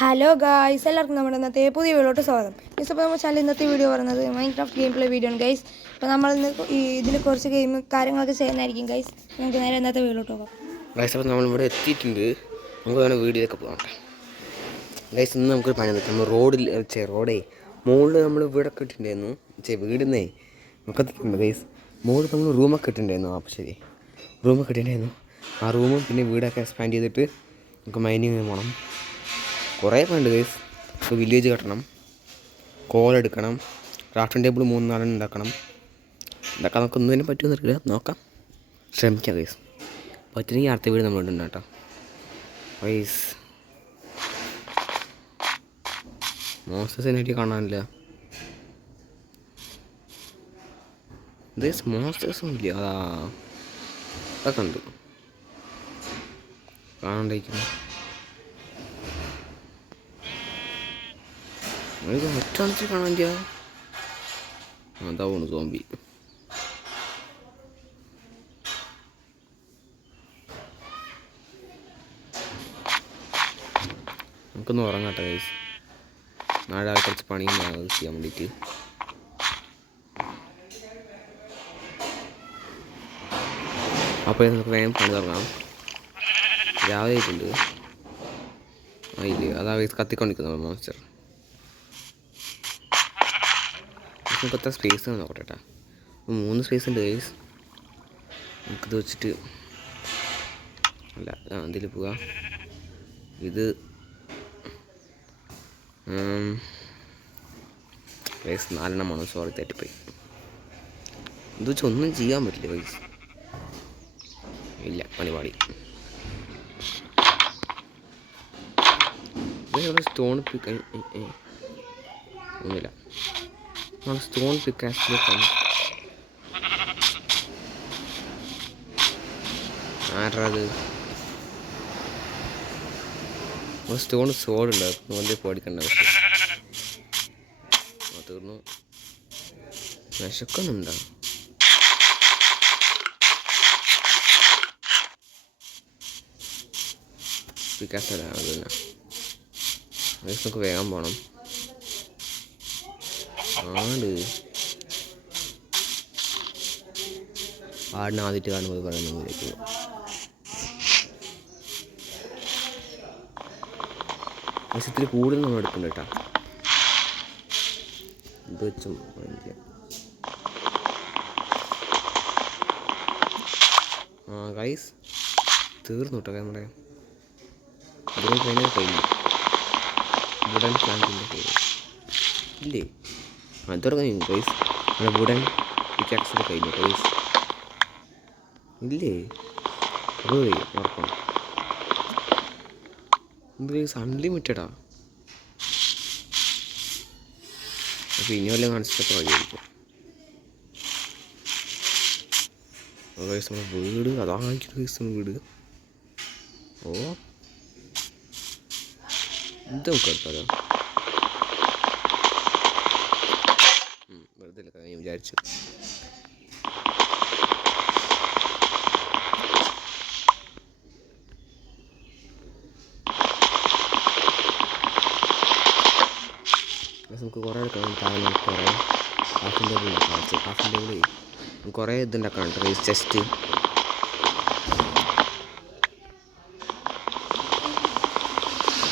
Hello guys, എല്ലാവർക്കും നമ്മുടെ ഇന്നത്തെ പുതിയ വീഡിയോയിലോട്ട് സ്വാഗതം. ഇപ്പോൾ നമ്മൾ ചാനൽ ഇന്നത്തെ വീഡിയോ പറയുന്നത് മൈൻക്രാഫ്റ്റ് ഗെയിം പ്ലേ വീഡിയോ ആണ് ഗൈസ്. ഇപ്പോൾ നമ്മൾ ഇന്ന് ഇതിൽ കുറച്ച് കാര്യങ്ങളൊക്കെ ചെയ്യുന്നതായിരിക്കും ഗൈസ്. നമുക്ക് നേരെ ഇന്നത്തെ വീഡിയോയിലോട്ട് പോകാം ഗൈസ്. അപ്പോൾ നമ്മളിവിടെ എത്തിയിട്ടുണ്ട്. നമുക്ക് വേണം വീഡിയോയിലൊക്കെ പോകാം ഗൈസ്. ഇന്ന് നമുക്കൊരു പണി നിൽക്കും. നമ്മൾ റോഡേ മുകളിൽ നമ്മൾ വീടൊക്കെ ഇട്ടിട്ടുണ്ടായിരുന്നു. വീടുന്നേ നമുക്ക് ഗൈസ് മുകളിൽ നമ്മൾ റൂമൊക്കെ ഇട്ടിട്ടുണ്ടായിരുന്നു. അപ്പോൾ ശരി, റൂമൊക്കെ ഇട്ടിട്ടുണ്ടായിരുന്നു. ആ റൂമും പിന്നെ വീടൊക്കെ എക്സ്പാൻഡ് ചെയ്തിട്ട് നമുക്ക് മൈനിങ് പോകണം. കുറേ പണ്ട് ഗൈസ്. ഇപ്പോൾ വില്ലേജ് കെട്ടണം, കോളെടുക്കണം, ക്രാഫ്റ്റിംഗ് ടേബിൾ 3-4 ഉണ്ടാക്കണം. ഇതൊക്കെ നമുക്ക് ഒന്നിനും പറ്റുമെന്നറിയില്ല, നോക്കാം, ശ്രമിക്കാം ഗൈസ്. പറ്റുന്നെങ്കിൽ അടുത്ത വീട് നമ്മൾ ഇടുന്നുണ്ട് കേട്ടോ ഗൈസ്. മോൺസ്റ്റേഴ്സിനായിട്ട് കാണാനില്ല ഗൈസ്, മോൺസ്റ്റേഴ്സും ഇല്ല. അതൊക്കെ ഉണ്ട്, കാണാണ്ടിരിക്കുന്നു. ഒറ്റ കാണാൻ അതാവുന്നു സോംബി. നമുക്കൊന്ന് ഉറങ്ങട്ടെ ഗൈസ്. നാളെ കുറച്ച് പണിയും ചെയ്യാൻ വേണ്ടിയിട്ട്. അപ്പോൾ നമുക്ക് വേഗം പണി തുടങ്ങാം. രാവിലെ ആയിട്ടുണ്ട്. ഇല്ല, അതാ ഗൈസ് കത്തിക്കൊണ്ടിരിക്കുന്നു മോൺസ്റ്റർ. നമുക്ക് എത്ര സ്പേസ് ആണ് നോക്കട്ടെ കേട്ടോ. 3 സ്പേസ് ഉണ്ട് ഗൈസ്. നമുക്കിത് വെച്ചിട്ട് അല്ല ഇതിൽ പോവാം. ഇത് ഗൈസ് 4 സോറി, തെറ്റിപ്പോയി. ഇത് വെച്ച് ഒന്നും ചെയ്യാൻ പറ്റില്ല ഗൈസ്. ഇല്ല, പണിപാടി. സ്റ്റോൺ പിക്ക് ഒന്നുമില്ല. സ്റ്റോൺ പിക്കാസിൽ ആരത് സ്റ്റോൺ സോഡുണ്ട്, വലിയ പേടിക്കണ്ട. പക്ഷേ തീർന്നു. വിശക്കൊന്നുണ്ടോ? പിക്കാസല്ല അതല്ല. നമുക്ക് വേഗം പോകണം. ആടിനെ ആദ്യമായിട്ട് കാണുമ്പോൾ പറയുന്നതിലേക്ക് ഇത്തിരി കൂടുതൽ നമ്മൾ എടുക്കുന്നുണ്ട് കേട്ടോ. ഇത് വെച്ചും ഗൈസ് തീർന്നു കേട്ടോ. നമ്മുടെ വുഡൻ ട്രെയിനർ കഴിഞ്ഞു. വുഡൻ പ്ലാന്റിൻ്റെ കഴിഞ്ഞു ഇല്ലേ? അതോടെ കഴിഞ്ഞു ഗൈസ്. നമ്മുടെ വുഡൻ പിക്കാക്സിൽ കഴിഞ്ഞു ഗൈസ്. ഇല്ലേ? അത് കഴിയും ഉറപ്പാണ്. ഇത് ഗൈസ് അൺലിമിറ്റഡാ. അപ്പോൾ ഇനി വല്ല കാണിച്ചിട്ടൊക്കെ വഴിയായിരിക്കും ഗൈസ്. നമ്മുടെ വീട് അതായിരിക്കും ഗൈസ് വീട്. ഓ ഇത് നമുക്ക് എടുത്താലോ? വെറുതെ ഞാൻ വിചാരിച്ചു. നമുക്ക് കുറേ എടുക്കണം. താഴെ കുറേ കാഫിൻ്റെ ടേബിൾ ഉണ്ടാക്കാം. കാഫിൻ്റെ ടേബിൾ കുറേ ഇതുണ്ടാക്കാനുണ്ട് ഗൈസ്. ചെസ്റ്റ്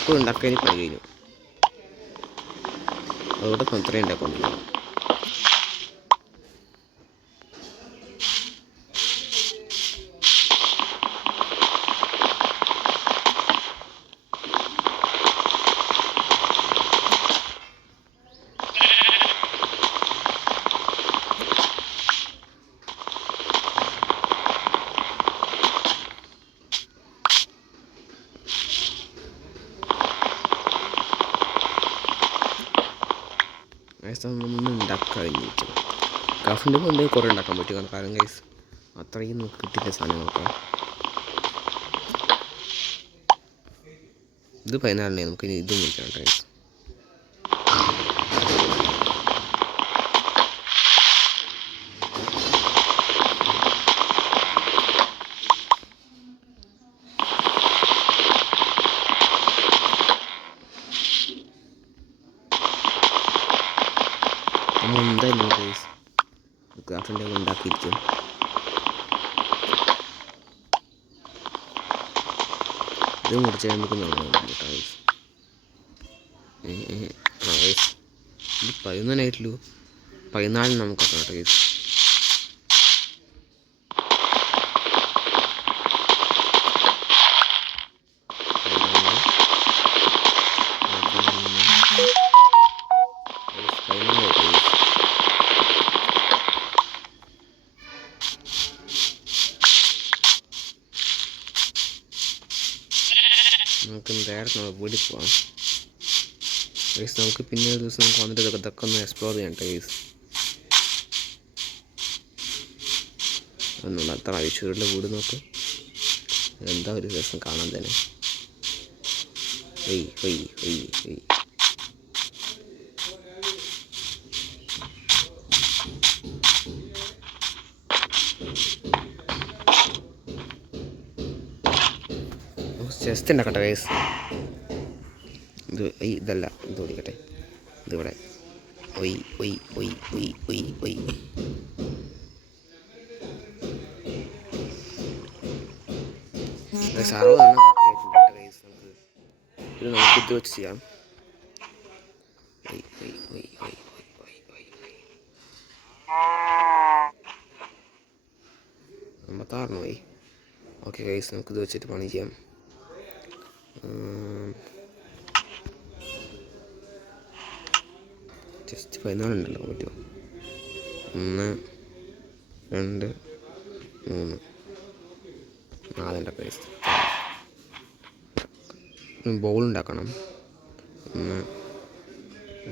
ഇപ്പോൾ ഉണ്ടാക്കാൻ പണി കഴിഞ്ഞു. അതുകൊണ്ട് അത്രയും ഉണ്ടാക്കൊണ്ടിരിക്കും. ഒന്നും ഉണ്ടാക്കാൻ കഴിഞ്ഞിട്ട് കാഫിൻ്റെ കൊണ്ട് കുറേ ഉണ്ടാക്കാൻ പറ്റും. കാരണം ഗൈസ് അത്രയും കിട്ടിയ സാധനങ്ങളൊക്കെ. ഇത് 14 നമുക്ക് ഇനി ഇതും വിളിക്കണം ഗൈസ്. എന്തായാലും ഗൈസ് ക്രാഫ്റ്റിൻ്റെ ഉണ്ടാക്കിയിരിക്കും. ഇത് മുറിച്ചാൽ നമുക്ക് നോക്കാം ഗൈസ്. ഗൈസ് ഇത് 11 14 നമുക്ക് കേട്ടോ ഗൈസ്. നമുക്ക് ഡയറക്റ്റ് നമ്മൾ വീട്ടിൽ പോവാം ഗൈസ്. നമുക്ക് പിന്നെ ഒരു ദിവസം നമുക്ക് വന്നിട്ട് ഇതൊക്കെ ഒന്ന് എക്സ്പ്ലോർ ചെയ്യണ്ട ഗൈസ്. ഒന്നും അത്ര ഐശ്വര്യമുള്ള വീട് നോക്ക്, എന്താ ഒരു ദിവസം കാണാൻ തന്നെ. ഹൊയ് ഹൊയ് ഹൊയ് ഹൊയ്. ചെസ്റ്റ് ഉണ്ടാക്കട്ടെ ഗൈസ്. ഇതല്ല, ഇത് ഓടിക്കട്ടെ. ഇതിവിടെ ഒയ് ഒയ് ഒയ് ഒയ് ഒയ് ഒയ്. സാറോ തന്നെ കറക്റ്റായിട്ടുണ്ട് ഗൈസ്. നമുക്ക് ഇത് നമുക്ക് ഇത് വെച്ച് ചെയ്യാം. ഒയ് ഒയ് ഒയ് ഒയ് ഒയ് ഒയ് ഒയ്. 56 പോയി. ഓക്കെ ഗൈസ്, നമുക്കിത് വെച്ചിട്ട് പണി ചെയ്യാം. ജസ്റ്റ് 14 ഉണ്ടല്ലോ പറ്റുമോ? 1 2 3 4 പേസ്റ്റ്. ബൗൾ ഉണ്ടാക്കണം. 1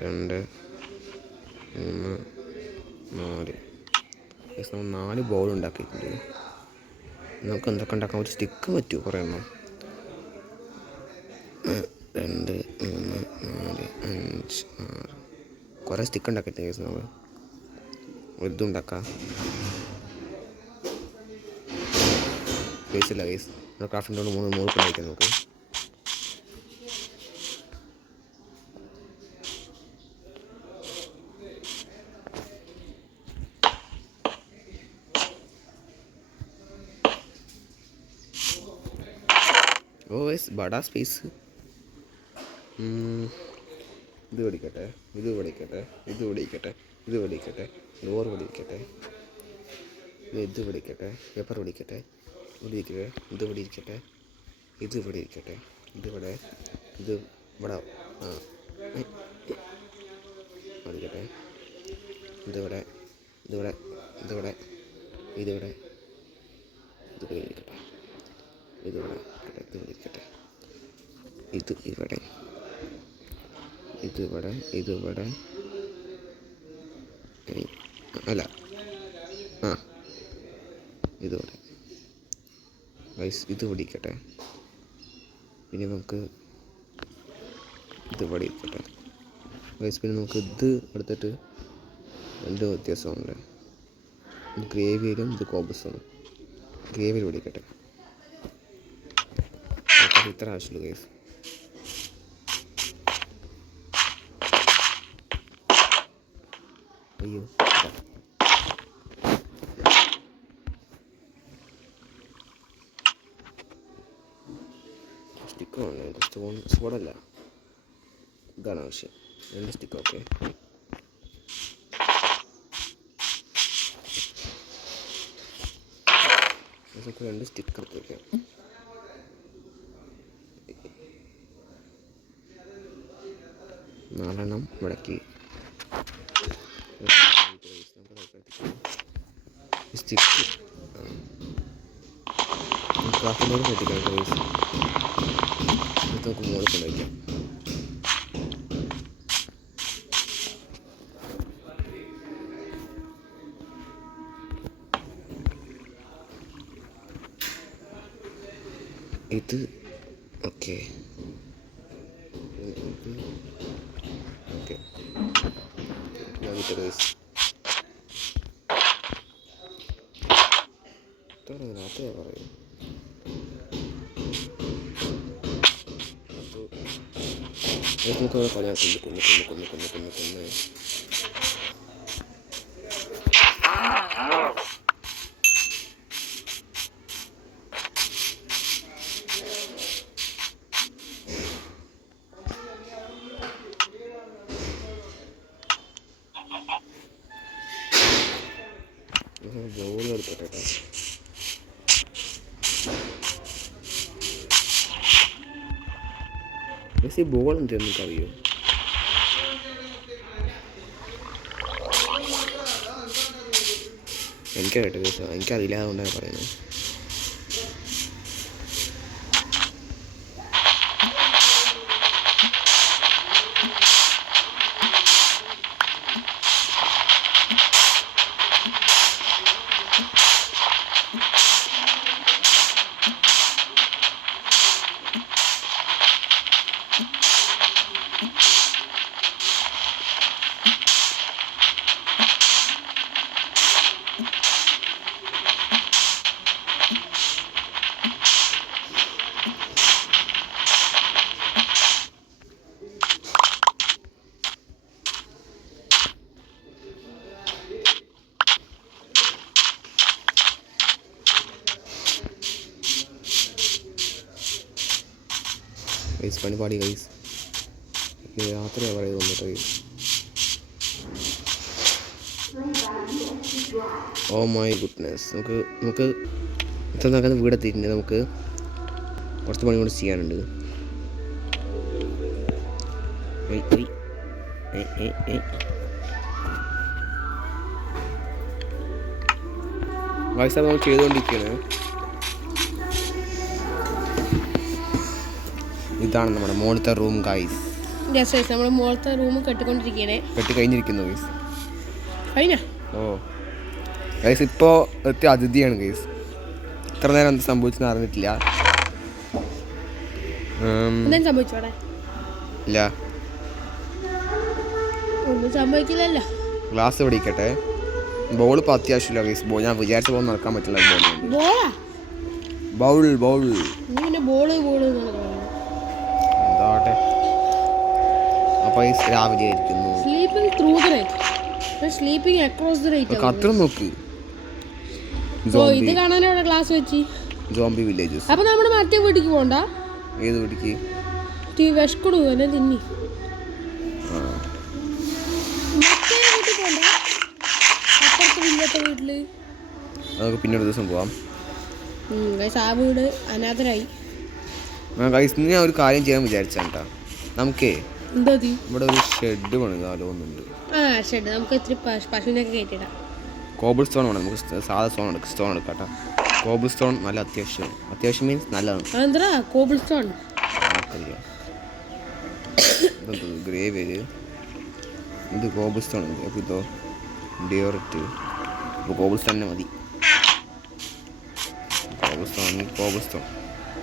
2 3 4. നമ്മൾ 4 ബൗൾ ഉണ്ടാക്കിയിട്ടുണ്ട്. നമുക്ക് എന്തൊക്കെ ഉണ്ടാക്കാൻ പറ്റും? സ്റ്റിക്ക് പറ്റുമോ? കുറേ എണ്ണം. 2 3 4 5 6. കുറേ സ്റ്റിക്ക് ഉണ്ടാക്കിയിട്ട് കേസ് നമ്മൾ ഇതും ഉണ്ടാക്കാം. കേസില്ല കേസ്. നമ്മുടെ ക്രാഫ്റ്റിൻ്റെ കൊണ്ട് 3 കഴിക്കാം നമുക്ക്. ഓ വൈസ് ബഡാ സ്പേസ്. ഇത് പഠിക്കട്ടെ, ഇത് പഠിക്കട്ടെ, ഇത് പഠിക്കട്ടെ, ഇത് പഠിക്കട്ടെ, ഡോർ പഠിക്കട്ടെ, ഇത് പഠിക്കട്ടെ, പേപ്പർ പഠിക്കട്ടെ, പഠിക്കട്ടെ, ഇത് പഠിക്കട്ടെ, ഇത് പഠിക്കട്ടെ, ഇതിവിടെ, ഇത് ഇവിടെ പഠിക്കട്ടെ, ഇതിവിടെ, ഇതിവിടെ, ഇതിവിടെ, ഇതിവിടെ, ഇത് പഠിക്കട്ടെ, ഇതിവിടെ, ഇത് പഠിക്കട്ടെ, ഇത് ഇവിടെ, ഇതിവിടെ, ഇതിവിടെ, അല്ല ഇതിവിടെ ഗൈസ്. ഇത് പഠിക്കട്ടെ. പിന്നെ നമുക്ക് ഇത് പഠിക്കട്ടെ ഗൈസ്. പിന്നെ നമുക്ക് ഇത് എടുത്തിട്ട് 2 വ്യത്യാസമുണ്ട്. ഇത് ഗ്രേവിയിലും ഇത് കോബസാണ്. ഗ്രേവിയിൽ പഠിക്കട്ടെ. ഇത്ര ആവശ്യമുള്ളൂ ഗൈസ്. അയ്യോ സ്റ്റിക്കാണ്, സ്പോടല്ല, ഇതാണ് ആവശ്യം. 2 സ്റ്റിക്ക്. ഓക്കെ, നമുക്ക് 2 സ്റ്റിക്ക് എടുത്ത് വയ്ക്കാം. നാലെണ്ണം മടക്കി സ്റ്റിക്ക് ക്രാഫ്റ്റിനോട് പറ്റിക്കാൻ ഗൈസ്. നമുക്ക് മുകളിൽ കൊണ്ടുവയ്ക്കാം. ഇത് ഓക്കെ ഓക്കെ ഗൈസ്. രാത്രിയാ പറയും. നമുക്ക് കളയാൻ കൊന്ന് പക്ഷേ ബോൾ എന്തെന്ന് അറിയോ? എനിക്കറിയട്ടെ കേട്ടോ, എനിക്കറിയില്ല, അതുകൊണ്ടാണ് പറയുന്നത്. ഗൈസ് പണിപാടി ഗൈസ്, രാത്രിയാണ് പറയുന്നത് വന്നിട്ട് ഗൈസ്. ഓ മൈ ഗുഡ്നെസ്, നമുക്ക് ഇത്ര നടക്കുന്ന വീടെത്തിയിട്ടുണ്ട്. നമുക്ക് കുറച്ച് പണി കൂടി ചെയ്യാനുണ്ട്. ഗൈസ് നമ്മൾ ചെയ്തുകൊണ്ടിരിക്കുകയാണ്. ഇതാണ് നമ്മുടെ മുകളിലത്തെ റൂം ഗൈസ്. നമ്മുടെ മുകളിലത്തെ റൂം കെട്ടി കഴിഞ്ഞിരിക്കുന്നു ഗൈസ്. ഓ ഗൈസ്, ഇപ്പോൾ എത്തിയ അതിഥിയാണ് ഗൈസ്. ഇത്ര നേരം എന്ത് സംഭവിച്ചെന്ന് അറിഞ്ഞിട്ടില്ല. ഇല്ല, ഒന്നും സംഭവിക്കില്ലല്ലോ. ഗ്ലാസ് പിടിക്കട്ടെ. ബോൾ ഇപ്പോൾ അത്യാവശ്യമില്ല ഗൈസ്. ഞാൻ വിചാരിച്ച പോലെ നടക്കാൻ പറ്റില്ല. ബൗൾ എന്താവട്ടെ. അപ്പോൾ രാവിലെ ആയിരിക്കുന്നു. കത്രം നോക്ക്. Zombie villages. അപ്പൊ നമ്മുടെ മറ്റേ വീട്ടിക്ക് പോണ്ട. ഏത് വീട്ടിക്ക്? തിന്നി നമുക്ക് പിന്നീട് ദിവസം പോവാം. ആ വീട് അനാഥരായി. ഞാൻ ഒരു കാര്യം ചെയ്യാൻ വിചാരിച്ചാ, നമുക്കേ ഇവിടെ ഒരു ഷെഡ് പണിതാലോ എന്നുണ്ട്. നമുക്ക് ഇത്തിരി പശുവിനൊക്കെ കയറ്റിടാം. കോബിൾ സ്റ്റോൺ വേണം. നമുക്ക് സാധാ സ്റ്റോൺ എടുക്കാട്ടോ. കോബിൾ സ്റ്റോൺ നല്ല അത്യാവശ്യം മീൻസ് നല്ലതാണ്. കോബിൾ സ്റ്റോൺ ഗ്രേവ് ഇത് കോബിൾ സ്റ്റോൺ. അപ്പോൾ ഇതോ ഡിയോററ്റ്. ഇപ്പോൾ കോബിൾ സ്റ്റോൺ തന്നെ മതി. കോബിൾ സ്റ്റോൺ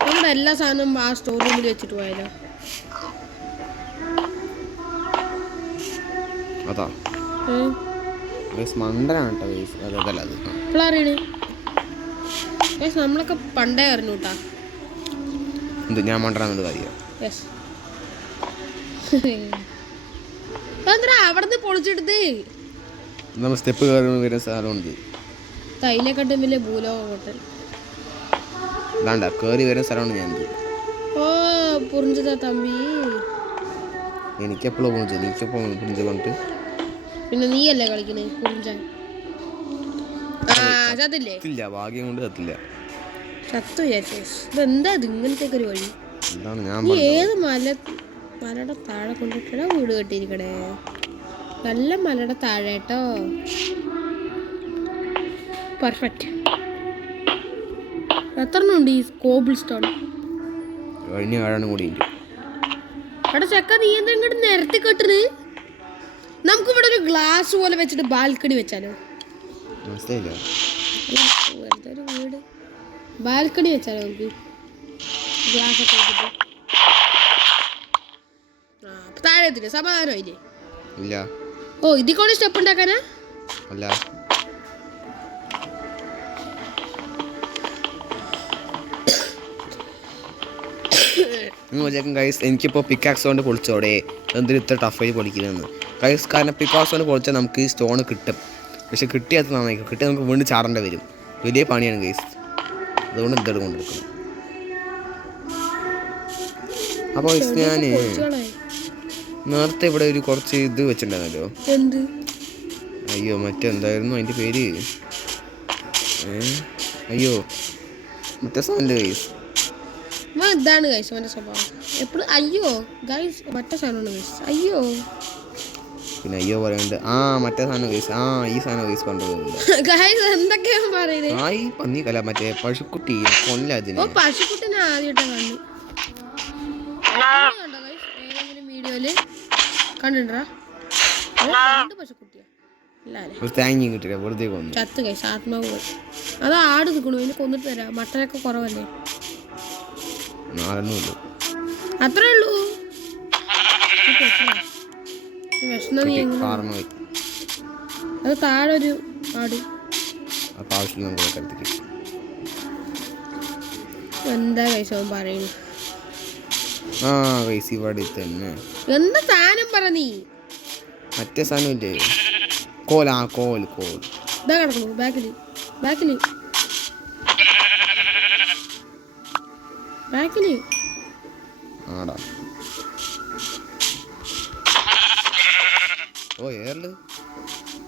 നമ്മുടെ എല്ലാ സാധനവും ആ സ്റ്റോർ റൂമിൽ വെച്ചിട്ട് പോയാലോ? അതാ മണ്ടനാണ് കേട്ടോ. അതല്ല അത് നമ്മളൊക്കെ പണ്ടേ അറിഞ്ഞൂട്ടാ. എന്ത് ഞാൻ മണ്ടനാണെന്ന് കാര്യം. അവിടുന്ന് പൊളിച്ചെടുത്ത് നമ്മൾ സ്റ്റെപ്പ് കയറി വരുന്ന സ്ഥലമുണ്ട്. തൈനെക്കാട്ടും വലിയ ഭൂലോക ഹോട്ടൽ വേണ്ട, കയറി വരുന്ന സ്ഥലമാണ് ഞാൻ. പുറിഞ്ചതാ തമ്പി. എനിക്കെപ്പോഴും പുറിഞ്ച കൊണ്ട്. പിന്നെ നീയല്ലേ കളിക്കണേ പുറിഞ്ചാൻ? ചത്തില്ല, ഭാഗ്യം കൊണ്ട് ചത്തില്ല. ചത്തു വിചാരിച്ചു. ഇതെന്താ ഇങ്ങനത്തെ ഒരു വഴി? എന്താണ് ഞാൻ ഏത് മലയുടെ താഴെ കൊണ്ടിട്ടാ വീട് കെട്ടിയിരിക്കണേ? നല്ല മലയുടെ താഴെ കേട്ടോ. പെർഫെക്റ്റ്. എത്ര ഉണ്ട് ഈ കോബിൾ സ്റ്റോൺ? അവിടെ ചക്ക നീ എന്താ ഇങ്ങോട്ട് നിരത്തി കെട്ടണ്? നമുക്ക് ഇവിടെ ഒരു ഗ്ലാസ് പോലെ വെച്ചിട്ട് ബാൽക്കണി വെച്ചാലോ? വെറുതെ ഒരു വീട് ബാൽക്കണി വെച്ചാലോ? നമുക്ക് ഗ്ലാസ് ഒക്കെ വെച്ചിട്ട് താഴെ എത്തില്ലേ? സമാധാനമായില്ലേ? ഓ ഇതിൽ കൂടെ സ്റ്റെപ്പ് ഉണ്ടാക്കാനാ? അല്ല, ഗൈസ് എനിക്കിപ്പോൾ പിക്കാക്സ് കൊണ്ട് പൊളിച്ചോടെ എന്തിനും ഇത്ര ടഫായി പൊളിക്കുന്നതെന്ന് ഗൈസ്. കാരണം പിക്കാക്സ് കൊണ്ട് പൊളിച്ചാൽ നമുക്ക് ഈ സ്റ്റോൺ കിട്ടും. പക്ഷെ കിട്ടിയത് നന്നായിരിക്കും. കിട്ടിയാൽ നമുക്ക് വീണ്ടും ചാടേണ്ടി വരും. വലിയ പണിയാണ് ഗൈസ്. അതുകൊണ്ട് എന്തെങ്കിലും കൊണ്ടെടുക്കണം. അപ്പോൾ ഞാൻ നേരത്തെ ഇവിടെ ഒരു കുറച്ച് ഇത് വെച്ചിട്ടുണ്ടായിരുന്നല്ലോ. അയ്യോ മറ്റെന്തായിരുന്നു അതിൻ്റെ പേര്? അയ്യോ മറ്റേ സാധനം ഗൈസ്. ഇതാണ് ഗൈസ് അവൻ്റെ സ്വഭാവം എപ്പോഴും. അയ്യോ ഗൈസ് മറ്റേ സാധനമാണ് ഗൈസ്. അയ്യോ പിന്നെ അയ്യോ പറയുന്നുണ്ട്. മറ്റേ സാധനം ഗൈസ്. ഈ സാധനം ഗൈസ് കൊണ്ടുപോകുന്നില്ല. ഗൈസ് എന്തൊക്കെയാണ് പറയുന്നത്? ഈ പന്നി കല മറ്റേ പശുക്കുട്ടി കൊല്ല അതിന്. ഓ പശുക്കുട്ടിനെ ആദ്യമായിട്ടാണ് കണ്ടു ഗൈസ്. ഏതെങ്കിലും വീഡിയോയില് കണ്ടിട്ടാ പശുക്കുട്ടിയാ ഒരു തേങ്ങയും കിട്ടില്ല, വെറുതെ കൊന്നു. ചത്ത് ഗൈസ് ആത്മാവ് പോയി. അത് ആട് നിൽക്കണു, ഇതിന് കൊന്നിട്ട് തരാം. മട്ടനൊക്കെ കുറവല്ലേ? 4 ഉള്ളൂ. അത്രേ ഉള്ളൂ. വിഷമ നീ എങ്ങനെ? അത് താഴെ ഒരു ആട്. എന്താ കൈസ പറയുന്നു? ഇവിടെ തന്നെ എന്താ സാധനം പറ നീ? മറ്റേ സാധനം ഇല്ലേ കോൽ. കോൽ ഇതാ കിടക്കണു ബാക്കില് ആടാ.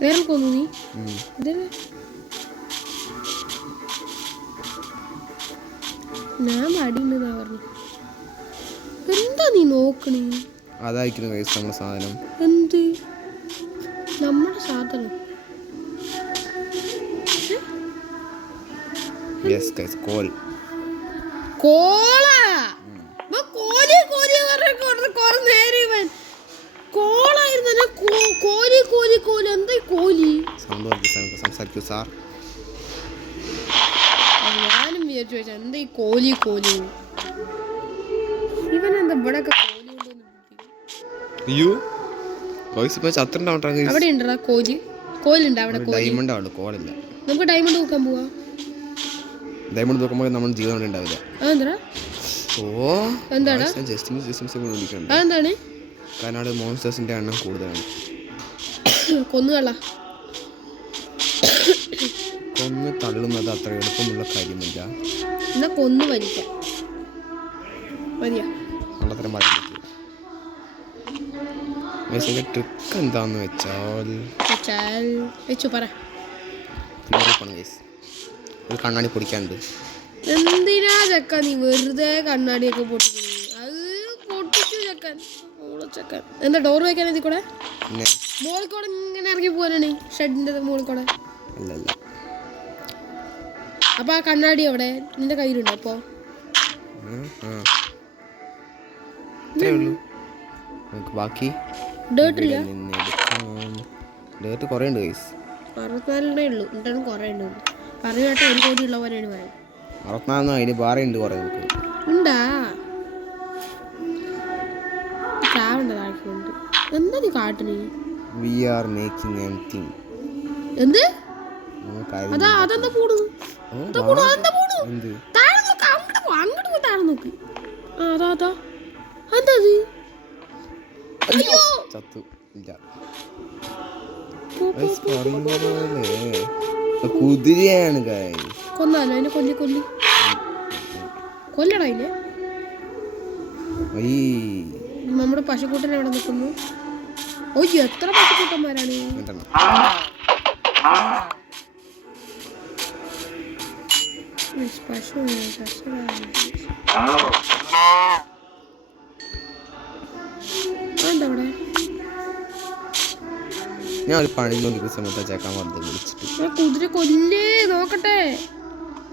വേറെ കൊന്നു നീ. ഇതല്ലേ ഞാൻ മടിയുണ്ടെന്നാ പറഞ്ഞു. എന്താ നീ നോക്കണേ? അതായിരിക്കുന്നു ഗൈസ് നമ്മുടെ സാധനം. എന്ത് നമ്മുടെ സാധനം? യെസ് ഗൈസ് കോൽ. കോളാ കോലി കോലി കുറെ നേരം ഇവൻ കോളായിരുന്നു. കോലി കോലി കോലി എന്താ കോലി? സംസാരിക്കൂ സാർ. ഞാനും വിചാരിച്ചു ചോദിച്ചാ എന്താ ഈ കോലി കോലി? ഇവനെന്താ ഇവിടെ കോലി കൊണ്ടുവന്ന്? അയ്യോ ഗൈസ് ഇപ്പോ ചത്തുണ്ടാവട്ടെ. അവിടെ ഉണ്ടോ കോലി? കോലുണ്ട് അവിടെ. ഡയമണ്ട് ആണ്, കോളില്ല. നമുക്ക് ഡയമണ്ട് നോക്കാൻ പോവാ. ഡയമണ്ട് നോക്കുമ്പോൾ നമ്മൾ ജീവൻ ഉണ്ടാവില്ല. അതെന്താ? എന്താണ് അതെന്താണ്? കാരണം അവിടെ മോൺസ്റ്റേഴ്സിന്റെ എണ്ണം കൂടുതലാണ്. കൊന്നുകള കൊന്ന് തള്ളുന്നത് അത്ര എളുപ്പമുള്ള കാര്യമില്ല. എന്നാ കൊന്നു വലിക്കാം. കള്ളത്തരം പറയാൻ പറ്റില്ല. ട്രിക്ക് എന്താന്ന് വെച്ചാൽ ഒരു കണ്ണാടി പൊടിക്കാനുണ്ട്. എന്തിനാ ചക്ക നീ വെറുതെ കണ്ണാടിയൊക്കെ പൊട്ടിക്കണേ? അത് പൊട്ടിച്ചു ചക്കൻ. ചക്കൻ എന്താ ഡോർ വെക്കാൻ ഇതിൽ കൂടെ മോളിൽ കൂടെ ഇങ്ങനെ ഇറങ്ങി പോകാനാണ് ഷെഡിന്റെ മോളിൽ കൂടെ. അപ്പൊ ആ കണ്ണാടി അവിടെ നിന്റെ കയ്യിലുണ്ട്? അപ്പൊ ബാക്കി ഡേർട്ടില്ല. ഡേർട്ട് കുറേ ഉണ്ട് ഗൈസ്. 64 ഉള്ളൂ. എന്നിട്ടാണ് കുറേ ഉണ്ട് പറഞ്ഞു കേട്ടോ. ഒരു കോടി ഉള്ള പോലെയാണ് പറയാം. 64 അതിന് വേറെ ഉണ്ട് കുറേ ഉണ്ടാ ചാവണ്ട താഴ്ചയുണ്ട്. എന്താ നീ കാട്ടിന്? We are making anything. എന്ത് അതാ അതെന്താ പോണു? അങ്ങോട്ട് പോയി താഴെ നോക്ക്. അതാ എന്താ ചത്തു ഇല്ല. കുതിരയാണ് കൊന്നാലോ അതിനെ? കൊല്ലടാ അതിനെ. നമ്മുടെ പശുക്കൂട്ടൻ എവിടെ നിൽക്കുന്നു? ഓ എത്ര പശുക്കൂട്ടന്മാരാണ്? എന്താ ഞാൻ ഒരു പണി നോക്കിയ സമയത്ത് ചേക്കാൻ വന്നത് വിളിച്ചിട്ട് കുതിര കൊല്ലേ നോക്കട്ടെ.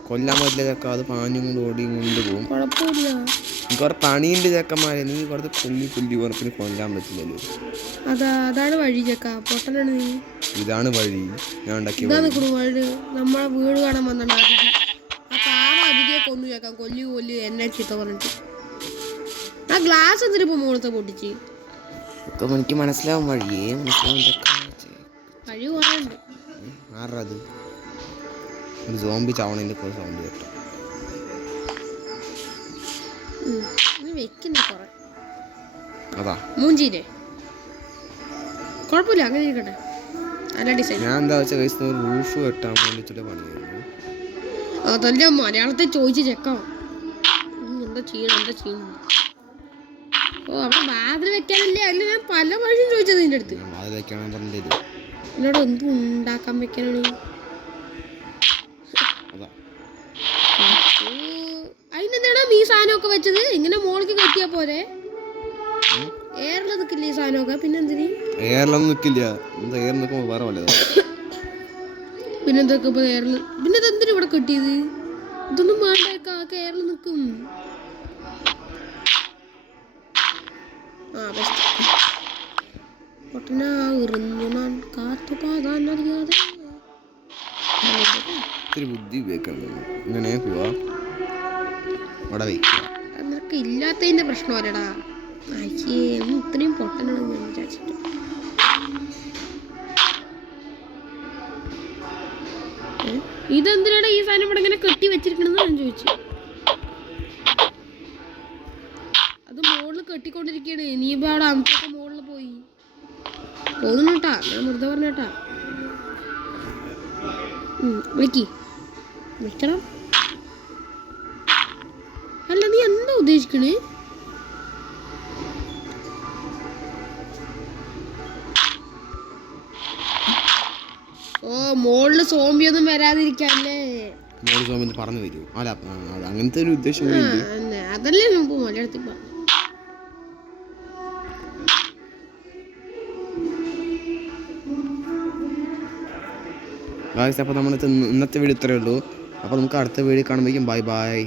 കൊല്ലാൻ പറ്റില്ല ചേക്ക. അത് പാഞ്ഞും കൊണ്ട് ഓടിയും കൊണ്ട് പോകും. കുഴപ്പമില്ല. കുറെ പണിയുണ്ട് ചേക്കന്മാരെ. നീ കുറച്ച് കൊല്ലി പറഞ്ഞിട്ട് കൊല്ലാൻ പറ്റില്ലല്ലോ. അതാണ് വഴി ചേക്ക. പൊട്ടനാണ് നീ. ഇതാണ് വഴി ഞാൻ ഉണ്ടാക്കിയ വഴി. നമ്മളെ വീട് കാണാൻ വന്നിട്ട് അതിഥിയെ കൊന്നു ചേക്കാം. കൊല്ലി എന്നെ ചീത്ത പറഞ്ഞിട്ട്. ആ ഗ്ലാസ് എന്തിനിപ്പോ മുകളത്തെ പൊട്ടിച്ച്? എനിക്ക് മനസ്സിലാവും വഴിയേ. വഴി കുറേയുണ്ട്. ആരത് ഒരു സോംബി ചവണിന്റെ പോലെ സൗണ്ട് കേട്ടോ. അതാ മൂഞ്ചിയില്ലേ? കുഴപ്പമില്ല, അങ്ങനെ ഇരിക്കട്ടെ. നല്ല ഡിസൈൻ. ഞാൻ എന്താ വെച്ചാൽ റൂഫ് കെട്ടാൻ വേണ്ടിട്ടുള്ള പണിയായിരുന്നു. അതല്ല മലയാളത്തിൽ ചോദിച്ചു ചെക്കാം. എന്താ ചെയ്യണം? ഓ അവിടെ വാതിൽ വെക്കാനല്ലേ? അല്ല ഞാൻ പല പ്രാവശ്യം ചോദിച്ചത് നിന്റെ അടുത്ത്. എന്നോട് എന്ത് ഉണ്ടാക്കാൻ വെക്കാനാണ്? ഈ സാധനമൊക്കെ വെച്ചത് ഇങ്ങനെ മോൾക്ക് കെട്ടിയാ പോരെ എയറിൽ നിൽക്കില്ല ഈ സാധനമൊക്കെ പിന്നെ എന്തിന് എയറിലൊന്നും നിൽക്കില്ല എന്താ എയർ നിൽക്കുമ്പോൾ വേറെ വല്ലതാ പിന്നെന്തൊക്കെ ഇപ്പൊ എയറിൽ പിന്നെ ഇതെന്തിനു ഇവിടെ കെട്ടിയത് ഇതൊന്നും വേണ്ട എയറിൽ നിൽക്കും ഇത്തിരി ബുദ്ധി ഉപയോഗിക്കണം ഇങ്ങനെ പോവാ അവിടെ വയ്ക്കുക അതൊക്കെ ഇല്ലാത്തതിന്റെ പ്രശ്നമല്ലടാ ഇത്രയും പൊട്ടനാണ് ഞാൻ വിചാരിച്ചിട്ട് ഇതെന്തിനാണ് ഈ സാധനം ഇവിടെ ഇങ്ങനെ കെട്ടി വെച്ചിരിക്കണെന്ന് ഞാൻ ചോദിച്ചു അത് മോളിൽ കെട്ടിക്കൊണ്ടിരിക്കണ് നീ ഇപ്പൊ അവിടെ അമ്മയൊക്കെ മോളിൽ പോയി തോന്നുന്നു കേട്ടാ ഞാൻ വെറുതെ പറഞ്ഞേട്ടാ വിളിക്കണം അല്ല നീ എന്താ ഉദ്ദേശിക്കണേ ഓ മോളില് സോംബിയൊന്നും വരാതിരിക്കല്ലേ മോള് സോമിന്ന് പറഞ്ഞു തരുമോ അല്ല അങ്ങനത്തെ ഒരു ഉദ്ദേശം അതല്ലേ മുമ്പ് മലയാളത്തിൽ അപ്പോൾ നമ്മൾ ഇന്നത്തെ വീഡിയോ ഇത്രയേ ഉള്ളൂ അപ്പോൾ നമുക്ക് അടുത്ത വീഡിയോ കാണുമ്പോഴേക്കും ബൈ ബൈ